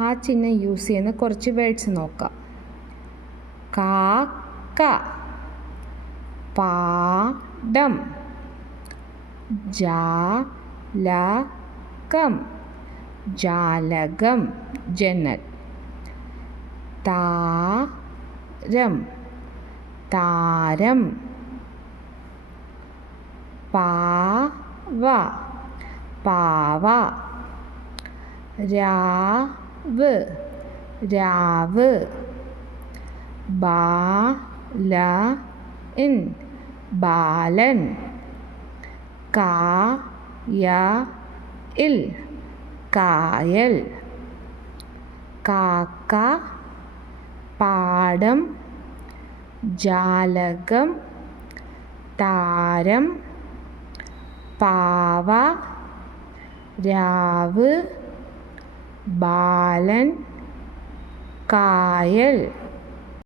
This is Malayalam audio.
ആ ചിഹ്നം യൂസ് ചെയ്യുന്ന കുറച്ച് വേർഡ്സ് നോക്കാം. കാക്ക, പാടം, ജാലകം, ജാലകം ജനൽ, താരം, താരം, പാവ, പാവ, രാവ്, രാവ്, ബാലൻ, ബാലൻ, കായൽ, കായൽ, കാക്ക, പാടം, ജാലകം, താരം, പാവ, രാവ്, ബാലൻ, കായൽ.